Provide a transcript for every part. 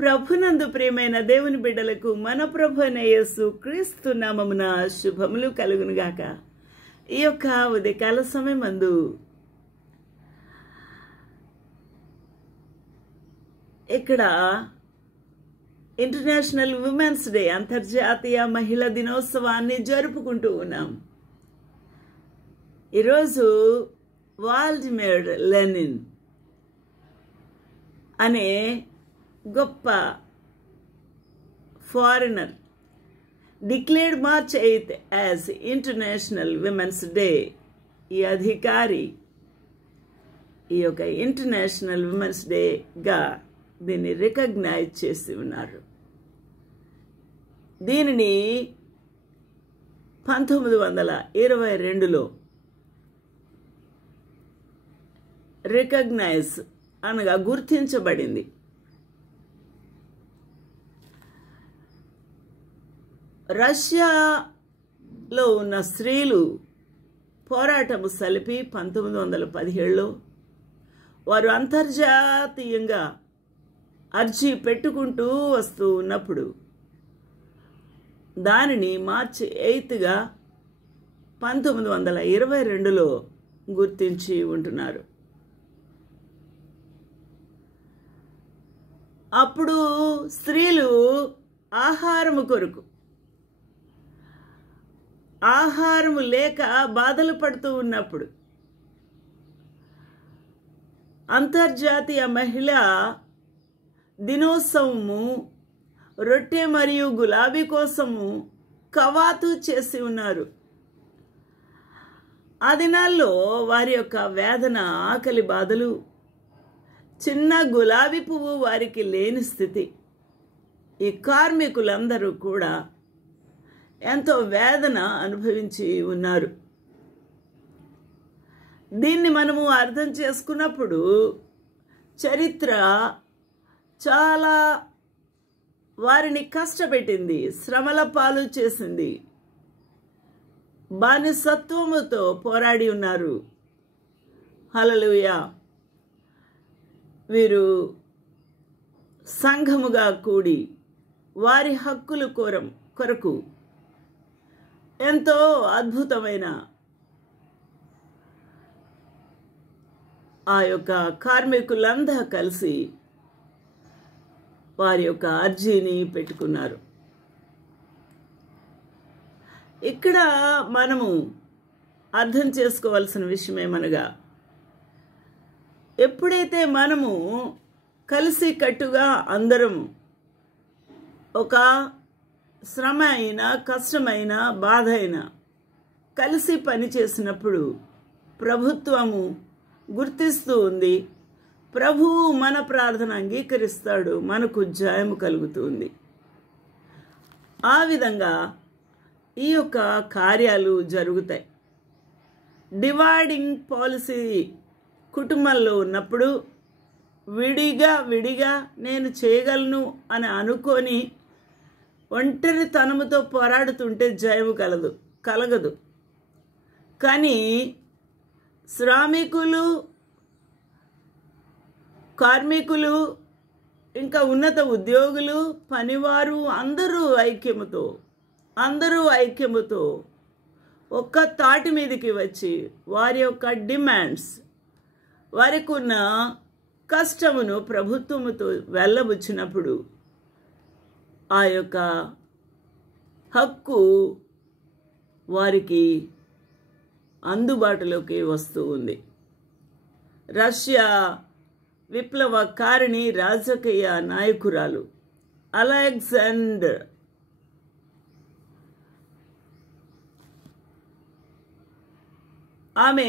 ప్రభునందు ప్రియమైన దేవుని బిడ్డలకు మన ప్రభు అయిన యేసు క్రీస్తు నామమున శుభములు కలుగునుగాక. ఈ యొక్క ఉదయకాల సమయమందు ఇక్కడ ఇంటర్నేషనల్ ఉమెన్స్ డే, అంతర్జాతీయ మహిళా దినోత్సవాన్ని జరుపుకుంటూ ఉన్నాం. ఈరోజు వాల్డిమిర్ లెనిన్ అనే గొప్ప foreigner declared March 8 as international women's day. ఈ అధికారి ఈ యొక్క ఇంటర్నేషనల్ విమెన్స్ డేగా దీన్ని రికగ్నైజ్ చేసి ఉన్నారు. దీనిని 1922లో రికగ్నైజ్ అనగా గుర్తించబడింది. రష్యాలో ఉన్న స్త్రీలు పోరాటము సలిపి 1917లో వారు అంతర్జాతీయంగా అర్జీ పెట్టుకుంటూ వస్తూ ఉన్నప్పుడు దానిని మార్చి 8గా 1922లో గుర్తించి ఉంటున్నారు. అప్పుడు స్త్రీలు ఆహారము కొరకు ఆహారము లేక బాధలు పడుతూ ఉన్నప్పుడు అంతర్జాతీయ మహిళా దినోత్సవము రొట్టె మరియు గులాబీ కోసము కవాతు చేసి ఉన్నారు. ఆ దినాల్లో వారి యొక్క వేదన, ఆకలి బాధలు, చిన్న గులాబీ పువ్వు వారికి లేని స్థితి. ఈ కార్మికులందరూ కూడా ఎంతో వేదన అనుభవించి ఉన్నారు. దీన్ని మనము అర్థం చేసుకున్నప్పుడు చరిత్ర చాలా వారిని కష్టపెట్టింది, శ్రమల పాలు చేసింది. బానిసత్వముతో పోరాడి ఉన్నారు. హల్లెలూయా. వీరు సంఘముగా కూడి వారి హక్కుల కొరకు ఎంతో అద్భుతమైన ఆ యొక్క కార్మికులందరూ కలిసి వారి యొక్క అర్జీని పెట్టుకున్నారు. ఇక్కడ మనము అర్థం చేసుకోవాల్సిన విషయం ఏమనగా, ఎప్పుడైతే మనము కలిసి కట్టుగా అందరం ఒక శ్రమ అయినా, కష్టమైన, బాధ అయినా కలిసి పనిచేసినప్పుడు ప్రభుత్వము గుర్తిస్తూ ఉంది. ప్రభువు మన ప్రార్థన అంగీకరిస్తాడు, మనకు జయము కలుగుతుంది. ఆ విధంగా ఈ యొక్క కార్యాలు జరుగుతాయి. డివైడింగ్ పాలసీ కుటుంబంలో ఉన్నప్పుడు విడిగా నేను చేయగలను అని అనుకొని ఒంటరితనముతో పోరాడుతుంటే జయము కలగదు. కానీ శ్రామికులు, కార్మికులు, ఇంకా ఉన్నత ఉద్యోగులు, పనివారు అందరూ ఐక్యముతో ఒక్క తాటి మీదకి వచ్చి వారి యొక్క డిమాండ్స్, వారికి ఉన్న కష్టమును ప్రభుత్వముతో వెళ్ళబుచ్చినప్పుడు ఆ యొక్క హక్కు వారికి అందుబాటులోకి వస్తూ ఉంది. రష్యా విప్లవకారిణి రాజకీయ నాయకురాలు అలెగ్జాండర్ ఆమె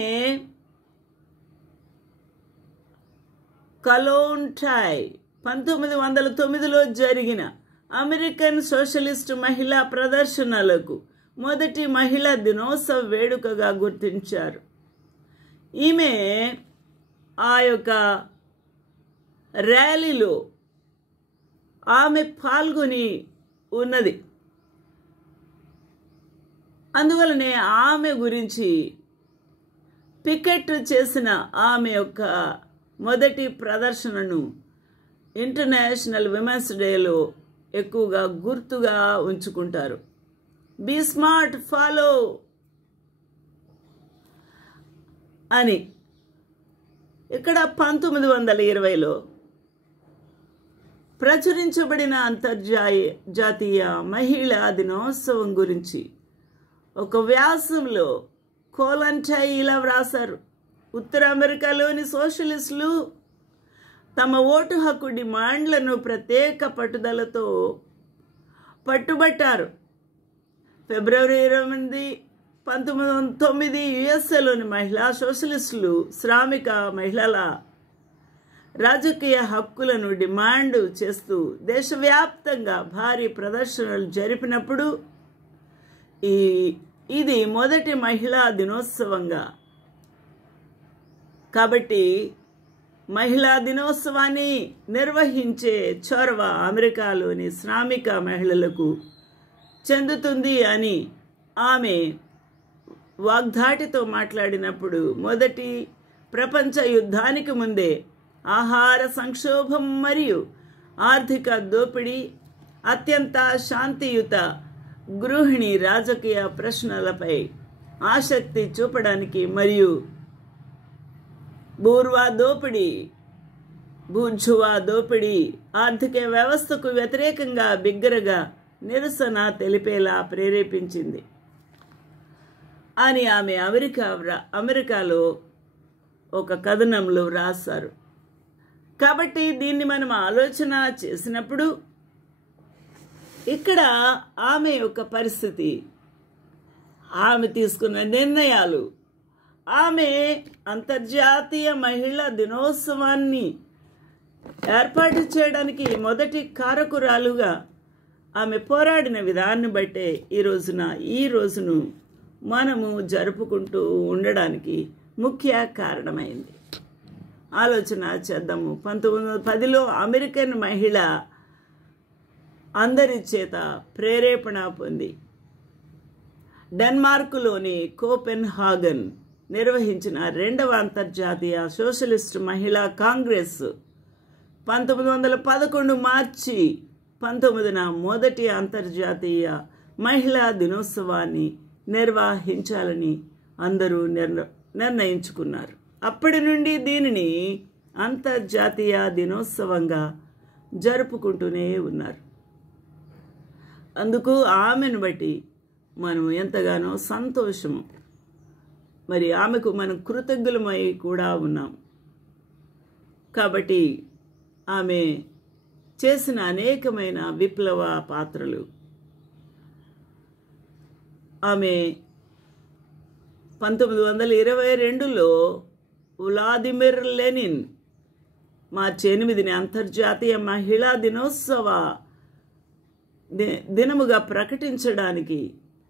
కలోన్టాయ్ 1909లో జరిగిన అమెరికన్ సోషలిస్టు మహిళా ప్రదర్శనలకు మొదటి మహిళా దినోత్సవ వేడుకగా గుర్తించారు. ఈమె ఆ యొక్క ర్యాలీలో ఆమె పాల్గొని ఉన్నది. అందువలనే ఆమె గురించి పికెట్ చేసిన ఆమె యొక్క మొదటి ప్రదర్శనను ఇంటర్నేషనల్ విమెన్స్ డేలో ఎక్కువగా గుర్తుగా ఉంచుకుంటారు. బీ స్మార్ట్, ఫాలో అని. ఇక్కడ 1920లో ప్రచురించబడిన అంతర్జాతీయ మహిళా దినోత్సవం గురించి ఒక వ్యాసంలో కోలంటై ఇలా వ్రాసారు: ఉత్తర అమెరికాలోని సోషలిస్టులు తమ ఓటు హక్కు డిమాండ్లను ప్రత్యేక పట్టుదలతో పట్టుబట్టారు. ఫిబ్రవరి 28, 1909 యుఎస్ఏలోని మహిళా సోషలిస్టులు శ్రామిక మహిళల రాజకీయ హక్కులను డిమాండ్ చేస్తూ దేశవ్యాప్తంగా భారీ ప్రదర్శనలు జరిపినప్పుడు ఇది మొదటి మహిళా దినోత్సవంగా. కాబట్టి మహిళా దినోత్సవాన్ని నిర్వహించే చొరవ అమెరికాలోని శ్రామిక మహిళలకు చెందుతుంది అని ఆమె వాగ్దాటితో మాట్లాడినప్పుడు, మొదటి ప్రపంచ యుద్ధానికి ముందే ఆహార సంక్షోభం మరియు ఆర్థిక దోపిడీ, అత్యంత శాంతియుత గృహిణి రాజకీయ ప్రశ్నలపై ఆసక్తి చూపడానికి మరియు బూర్జువా దోపిడీ ఆర్థిక వ్యవస్థకు వ్యతిరేకంగా బిగ్గరగా నిరసన తెలిపేలా ప్రేరేపించింది అని ఆమె అమెరికాలో ఒక కథనంలో రాశారు. కాబట్టి దీన్ని మనం ఆలోచన చేసినప్పుడు ఇక్కడ ఆమె యొక్క పరిస్థితి, ఆమె తీసుకున్న నిర్ణయాలు, ఆమె అంతర్జాతీయ మహిళా దినోత్సవాన్ని ఏర్పాటు చేయడానికి మొదటి కారకురాలుగా ఆమె పోరాడిన విధాన్ని బట్టే ఈ రోజును మనము జరుపుకుంటూ ఉండడానికి ముఖ్య కారణమైంది. ఆలోచన చేద్దాము. 1910లో అమెరికన్ మహిళ అందరి చేత ప్రేరేపణ పొంది డెన్మార్క్లోని కోపెన్హాగన్ నిర్వహించిన 2వ అంతర్జాతీయ సోషలిస్ట్ మహిళా కాంగ్రెస్ 1911 మార్చి 19న మొదటి అంతర్జాతీయ మహిళా దినోత్సవాన్ని నిర్వహించాలని అందరూ నిర్ణయించుకున్నారు. అప్పటి నుండి దీనిని అంతర్జాతీయ దినోత్సవంగా జరుపుకుంటూనే ఉన్నారు. అందుకు ఆమెను బట్టి మనం ఎంతగానో సంతోషము, మరి ఆమెకు మనం కృతజ్ఞులమై కూడా ఉన్నాం. కాబట్టి ఆమె చేసిన అనేకమైన విప్లవ పాత్రలు, ఆమె 1922లో వ్లాదిమిర్ లెనిన్ మార్చి 8ని అంతర్జాతీయ మహిళా దినోత్సవ దినముగా ప్రకటించడానికి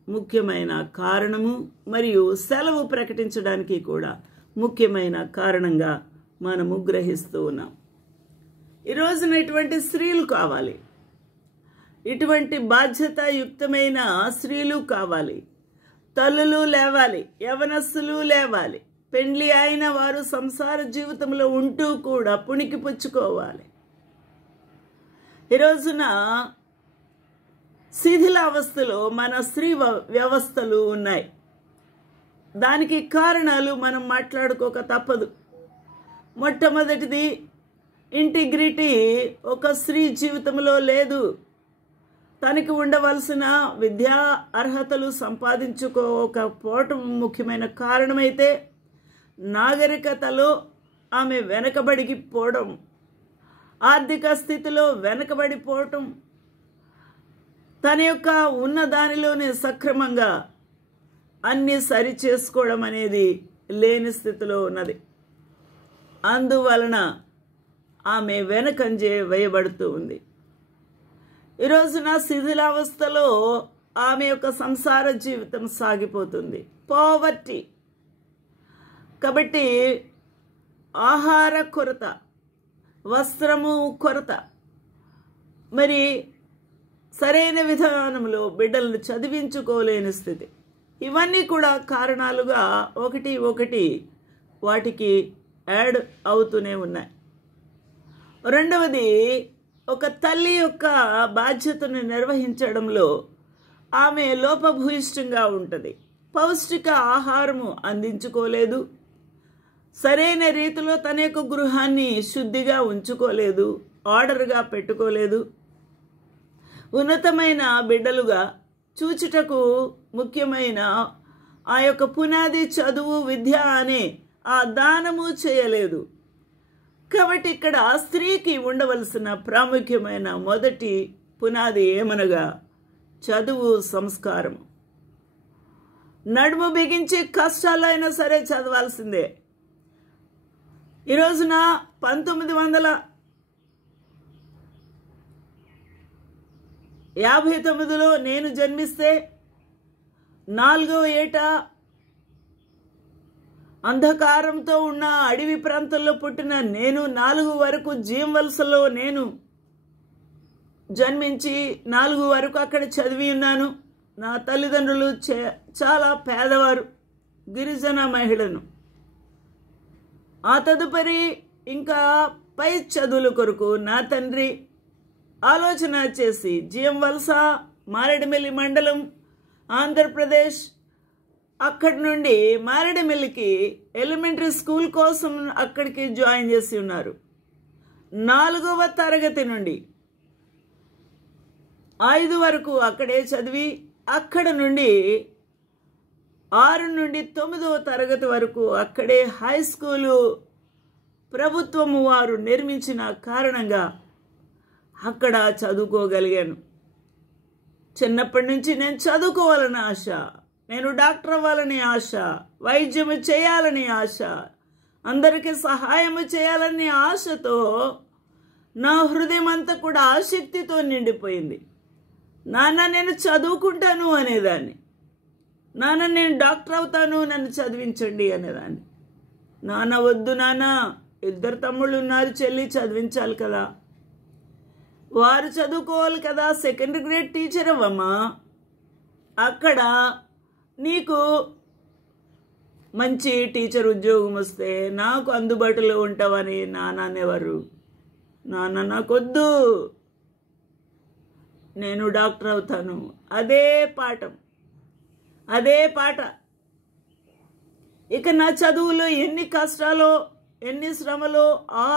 ముఖ్యమైన కారణము మరియు సెలవు ప్రకటించడానికి కూడా ముఖ్యమైన కారణంగా మనము గ్రహిస్తూ ఉన్నాం. ఈ రోజున ఇటువంటి స్త్రీలు కావాలి, ఇటువంటి బాధ్యతాయుక్తమైన స్త్రీలు కావాలి. తల్లులు లేవాలి, యవనస్తులు లేవాలి, పెండ్లి అయిన వారు సంసార జీవితంలో ఉంటూ కూడా పుణికి పుచ్చుకోవాలి. ఈ రోజున శిథిలావస్థలో మన స్త్రీ వ్యవస్థలు ఉన్నాయి. దానికి కారణాలు మనం మాట్లాడుకోక తప్పదు. మొట్టమొదటిది, ఇంటిగ్రిటీ ఒక స్త్రీ జీవితంలో లేదు. తనకి ఉండవలసిన విద్యా అర్హతలు సంపాదించుకోకపోవటం ముఖ్యమైన కారణమైతే, నాగరికతలో ఆమె వెనకబడిపోవడం, ఆర్థిక స్థితిలో వెనకబడిపోవటం, తన యొక్క ఉన్న దానిలోనే సక్రమంగా అన్నీ సరి చేసుకోవడం అనేది లేని స్థితిలో ఉన్నది. అందువలన ఆమె వెనకంజే వేయబడుతూ ఉంది. ఈ రోజున శిథిలావస్థలో ఆమె యొక్క సంసార జీవితం సాగిపోతుంది. పావర్టీ. కాబట్టి ఆహార కొరత, వస్త్రము కొరత, మరి సరైన విధానంలో బిడ్డలను చదివించుకోలేని స్థితి, ఇవన్నీ కూడా కారణాలుగా ఒకటి వాటికి యాడ్ అవుతూనే ఉన్నాయి. రెండవది, ఒక తల్లి యొక్క బాధ్యతను నిర్వహించడంలో ఆమె లోపభూయిష్టంగా ఉంటుంది. పౌష్టిక ఆహారము అందించుకోలేదు, సరైన రీతిలో తన యొక్క గృహాన్ని శుద్ధిగా ఉంచుకోలేదు, ఆర్డర్గా పెట్టుకోలేదు. ఉన్నతమైన బిడ్డలుగా చూచుటకు ముఖ్యమైన ఆ యొక్క పునాది చదువు, విద్య అనే ఆ దానము చేయలేదు. కాబట్టి ఇక్కడ స్త్రీకి ఉండవలసిన ప్రాముఖ్యమైన మొదటి పునాది ఏమనగా చదువు, సంస్కారం. నడుము బిగించి కష్టాలైనా సరే చదవాల్సిందే. ఈ రోజున 1959లో నేను జన్మిస్తే 4వ ఏట అంధకారంతో ఉన్న అడవి ప్రాంతంలో పుట్టిన నేను 4 వరకు జీవవలసలో నేను జన్మించి 4 వరకు అక్కడ చదివి ఉన్నాను. నా తల్లిదండ్రులు చాలా పేదవారు, గిరిజన మహిళను. ఆ తదుపరి ఇంకా పై చదువుల కొరకు నా తండ్రి ఆలోచన చేసి జీవవలస, మారేడుమిల్లి మండలం, ఆంధ్రప్రదేశ్, అక్కడి నుండి మారేడుమిల్లికి ఎలిమెంటరీ స్కూల్ కోసం అక్కడికి జాయిన్ చేసి ఉన్నారు. 4వ తరగతి నుండి 5 వరకు అక్కడే చదివి అక్కడ నుండి 6 నుండి 9వ తరగతి వరకు అక్కడే హై స్కూలు ప్రభుత్వము వారు నిర్మించిన కారణంగా అక్కడ చదువుకోగలిగాను. చిన్నప్పటి నుంచి నేను చదువుకోవాలని ఆశ, నేను డాక్టర్ అవ్వాలని ఆశ, వైద్యము చేయాలని ఆశ, అందరికీ సహాయము చేయాలని ఆశతో నా హృదయం అంతా కూడా ఆసక్తితో నిండిపోయింది. నాన్న నేను చదువుకుంటాను అనేదాన్ని, నాన్న నేను డాక్టర్ అవుతాను, నన్ను చదివించండి అనేదాన్ని. నాన్న వద్దు నాన్న, 2 తమ్ముళ్ళు ఉన్నారు, చెల్లి చదివించాలి కదా, వారు చదువుకోవాలి కదా, సెకండరీ గ్రేడ్ టీచర్ అవ్వమ్మా, అక్కడ నీకు మంచి టీచర్ ఉద్యోగం వస్తే నాకు అందుబాటులో ఉంటావని నాన్న అనేవారు. నాన్న నాకొద్దు, నేను డాక్టర్ అవుతాను. అదే పాఠం, అదే పాట. ఇక నా చదువులో ఎన్ని కష్టాలో, ఎన్ని శ్రమలో, ఆ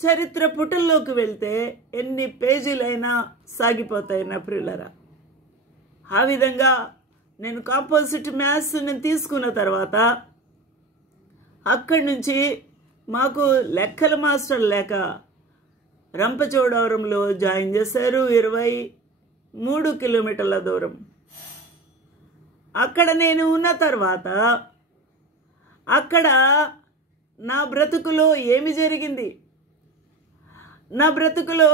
చరిత్ర పుటల్లోకి వెళ్తే ఎన్ని పేజీలైనా సాగిపోతాయి నా ప్రియులరా. ఆ విధంగా నేను కాంపోజిట్ మ్యాథ్స్ నేను తీసుకున్న తర్వాత అక్కడి నుంచి మాకు లెక్కల మాస్టర్ లేక రంపచోడవరంలో జాయిన్ చేశారు. 23 కిలోమీటర్ల దూరం. అక్కడ నేను ఉన్న తర్వాత అక్కడ నా బ్రతుకులో ఏమి జరిగింది, నా బ్రతుకులో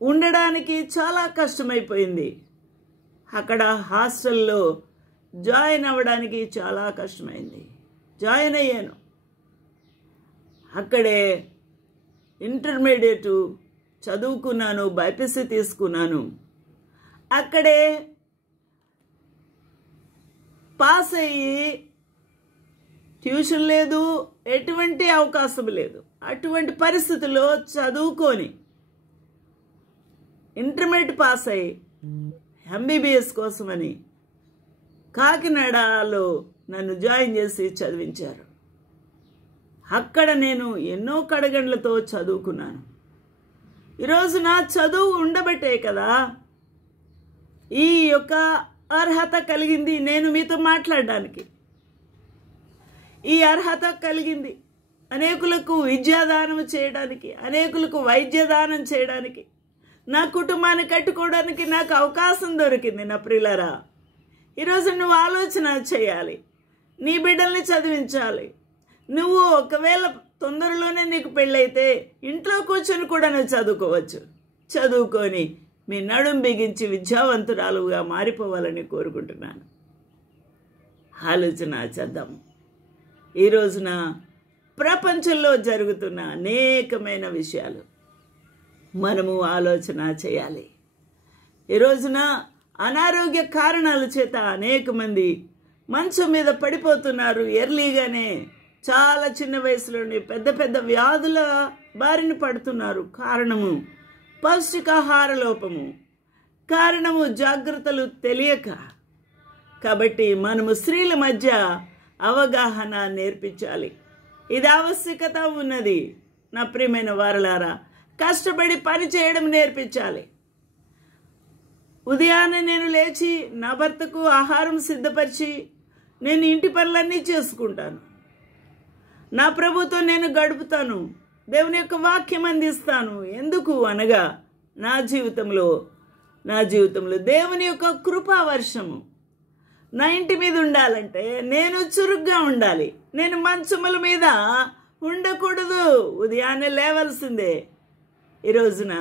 ఉండడానికి చాలా కష్టమైపోయింది. అక్కడ హాస్టల్లో జాయిన్ అవ్వడానికి చాలా కష్టమైంది. జాయిన్ అయ్యాను. అక్కడే ఇంటర్మీడియట్ చదువుకున్నాను, బైపీసీ తీసుకున్నాను. అక్కడే పాస్ అయ్యి ట్యూషన్ లేదు, ఎటువంటి అవకాశం లేదు. అటువంటి పరిస్థితుల్లో చదువుకొని ఇంటర్మీడియట్ పాస్ అయ్యి ఎంబీబీఎస్ కోసమని కాకినాడలో నన్ను జాయిన్ చేసి చదివించారు. అక్కడ నేను ఎన్నో కడగండ్లతో చదువుకున్నాను. ఈరోజు నా చదువు ఉండబట్టే కదా ఈ యొక్క అర్హత కలిగింది నేను మీతో మాట్లాడడానికి. ఈ అర్హత కలిగింది అనేకులకు విద్యాదానం చేయడానికి, అనేకులకు వైద్యదానం చేయడానికి, నా కుటుంబాన్ని కట్టుకోవడానికి నాకు అవకాశం దొరికింది. నా ప్రియులారా, ఈరోజు నువ్వు ఆలోచన చేయాలి, నీ బిడ్డల్ని చదివించాలి. నువ్వు ఒకవేళ తొందరలోనే నీకు పెళ్ళైతే ఇంట్లో కూర్చొని కూడా నువ్వు చదువుకోవచ్చు. చదువుకొని మీ నడుం బిగించి విద్యావంతురాలుగా మారిపోవాలని కోరుకుంటున్నాను. ఆలోచన చేద్దాం. ఈ రోజున ప్రపంచంలో జరుగుతున్న అనేకమైన విషయాలు మనము ఆలోచన చేయాలి. ఈ రోజున అనారోగ్య కారణాల చేత అనేక మంది మంచం మీద పడిపోతున్నారు. ఎర్లీగానే చాలా చిన్న వయసులోనే పెద్ద పెద్ద వ్యాధుల బారిన పడుతున్నారు. కారణము పౌష్టికాహార లోపము, కారణము జాగ్రత్తలు తెలియక. కాబట్టి మనము స్త్రీల మధ్య అవగాహన నేర్పించాలి. ఇది ఆవశ్యకత ఉన్నది. నా ప్రియమైన వారలారా, కష్టపడి పని చేయడం నేర్పించాలి. ఉదయాన్నే నేను లేచి నా భర్తకు ఆహారం సిద్ధపరిచి నేను ఇంటి పనులన్నీ చేసుకుంటాను. నా ప్రభుతో నేను గడుపుతాను. దేవుని యొక్క వాక్యం అందిస్తాను. ఎందుకు అనగా నా జీవితంలో దేవుని యొక్క కృపా వర్షము నా ఇంటి మీద ఉండాలంటే నేను చురుగ్గా ఉండాలి. నేను మంచముల మీద ఉండకూడదు. ఉదయాన్నే లేవలసిందే. ఈ రోజున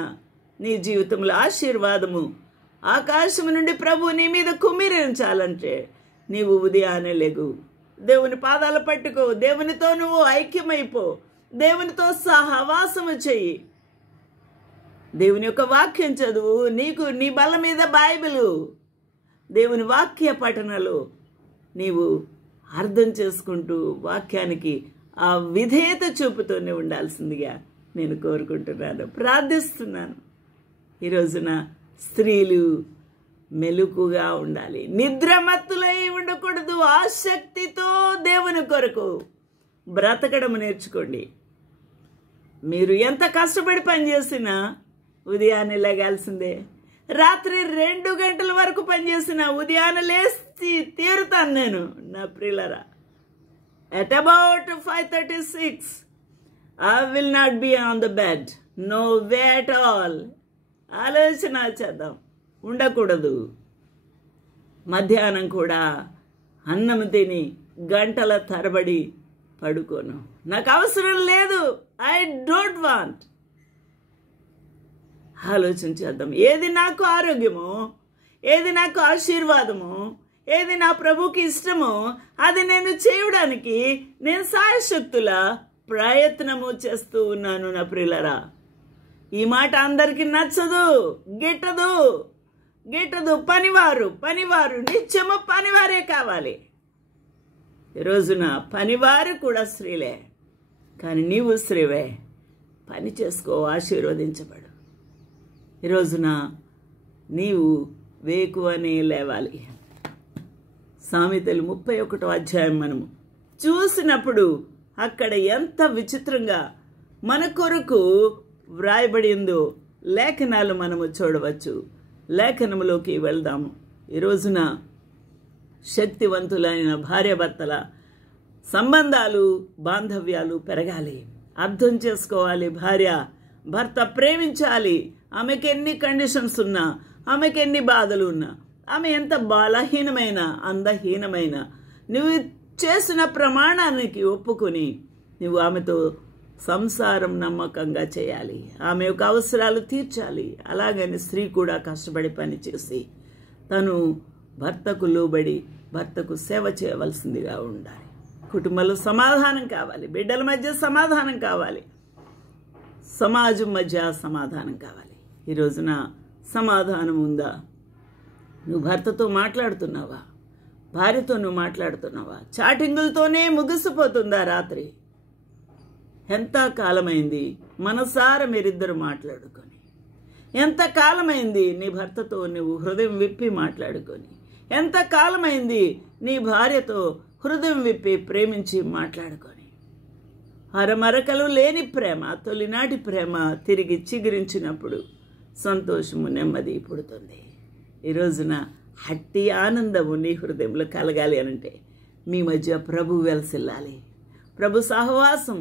నీ జీవితంలో ఆశీర్వాదము ఆకాశము నుండి ప్రభు నీ మీద కుమ్మిరించాలంటే నీవు ఉదయాన్నే లెగు. దేవుని పాదాలు పట్టుకో. దేవునితో నువ్వు ఐక్యమైపో. దేవునితో సహవాసము చెయ్యి. దేవుని యొక్క వాక్యం చదువు. నీకు నీ బల్ల మీద బైబిలు, దేవుని వాక్య పఠనలు నీవు అర్థం చేసుకుంటూ వాక్యానికి ఆ విధేయత చూపుతూనే ఉండాల్సిందిగా నేను కోరుకుంటున్నాను, ప్రార్థిస్తున్నాను. ఈ రోజున స్త్రీలు మెలుకుగా ఉండాలి. నిద్రమత్తులై ఉండకూడదు. ఆసక్తితో దేవుని కొరకు బ్రతకడం నేర్చుకోండి. మీరు ఎంత కష్టపడి పనిచేసినా ఉదయాన్నే లేగాల్సిందే. రాత్రి 2 గంటల వరకు పనిచేసిన ఉదయాన్నే లేచి తీరుతాను నేను. నా ప్రియులరా, at about 5:36 I will not be on the bed. No way at all. ఆలోచన చేద్దాం. ఉండకూడదు. మధ్యాహ్నం కూడా అన్నం తిని గంటల తరబడి పడుకోను. నాకు అవసరం లేదు. I don't want. ఆలోచన చేద్దాం. ఏది నాకు ఆరోగ్యమో, ఏది నాకు ఆశీర్వాదమో, ఏది నా ప్రభుకి ఇష్టమో అది నేను చేయడానికి నేను సాయశక్తుల ప్రయత్నము చేస్తూ ఉన్నాను. నా ప్రియులరా, ఈ మాట అందరికీ నచ్చదు, గిట్టదు. పనివారు నిత్యము పనివారే కావాలి. ఈ రోజున పనివారు కూడా స్త్రీలే. కానీ నీవు స్త్రీవే. పని చేసుకో, ఆశీర్వదించబడు. ఈ రోజున నీవు వేకువనే లేవాలి. సామెతలు 31వ అధ్యాయం మనము చూసినప్పుడు అక్కడ ఎంత విచిత్రంగా మన కొరకు వ్రాయబడిందో లేఖనాలు మనము చూడవచ్చు. లేఖనములోకి వెళ్దాము. ఈ రోజున శక్తివంతులైన భార్యాభర్తల సంబంధాలు, బాంధవ్యాలు పెరగాలి. అర్థం చేసుకోవాలి. భార్య భర్త ప్రేమించాలి. ఆమెకి ఎన్ని కండిషన్స్ ఉన్నా, ఆమెకి ఎన్ని బాధలు ఉన్నా, ఆమె ఎంత బలహీనమైన, అందహీనమైన, నువ్వు చేసిన ప్రమాణానికి ఒప్పుకొని నువ్వు ఆమెతో సంసారం నమ్మకంగా చేయాలి. ఆమె యొక్క అవసరాలు తీర్చాలి. అలాగని స్త్రీ కూడా కష్టపడి పనిచేసి తను భర్తకు లోబడి భర్తకు సేవ చేయవలసిందిగా ఉండాలి. కుటుంబంలో సమాధానం కావాలి. బిడ్డల మధ్య సమాధానం కావాలి. సమాజం మధ్య సమాధానం కావాలి. ఈ రోజున సమాధానం ఉందా? నువ్వు భర్తతో మాట్లాడుతున్నావా? భార్యతో నువ్వు మాట్లాడుతున్నావా? చాటింగులతోనే ముగిసిపోతుందా రాత్రి? ఎంత కాలమైంది మనసార మీరిద్దరు మాట్లాడుకొని? ఎంత కాలమైంది నీ భర్తతో నువ్వు హృదయం విప్పి మాట్లాడుకొని? ఎంత కాలమైంది నీ భార్యతో హృదయం విప్పి ప్రేమించి మాట్లాడుకొని? అరమరకలు లేని ప్రేమ, తొలినాటి ప్రేమ తిరిగి చిగురించినప్పుడు సంతోషము, నెమ్మది పుడుతుంది. ఈ రోజున హట్టి ఆనందము నీ హృదయంలో కలగాలి అనంటే మీ మధ్య ప్రభు వెలసిల్లాలి. ప్రభు సహవాసం,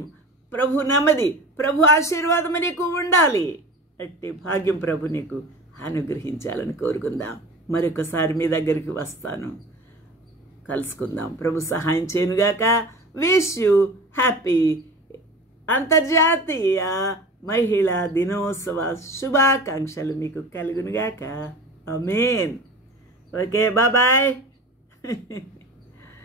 ప్రభు నెమ్మది, ప్రభు ఆశీర్వాదం నీకు ఉండాలి. అట్టి భాగ్యం ప్రభు నీకు అనుగ్రహించాలని కోరుకుందాం. మరొకసారి మీ దగ్గరికి వస్తాను. కలుసుకుందాం. ప్రభు సహాయం చేయనుగాక. విష్ యూ హ్యాపీ అంతర్జాతీయ మహిళా దినోత్సవ శుభాకాంక్షలు మీకు కలుగునుగాక. ఆమేన్. Okay, bye.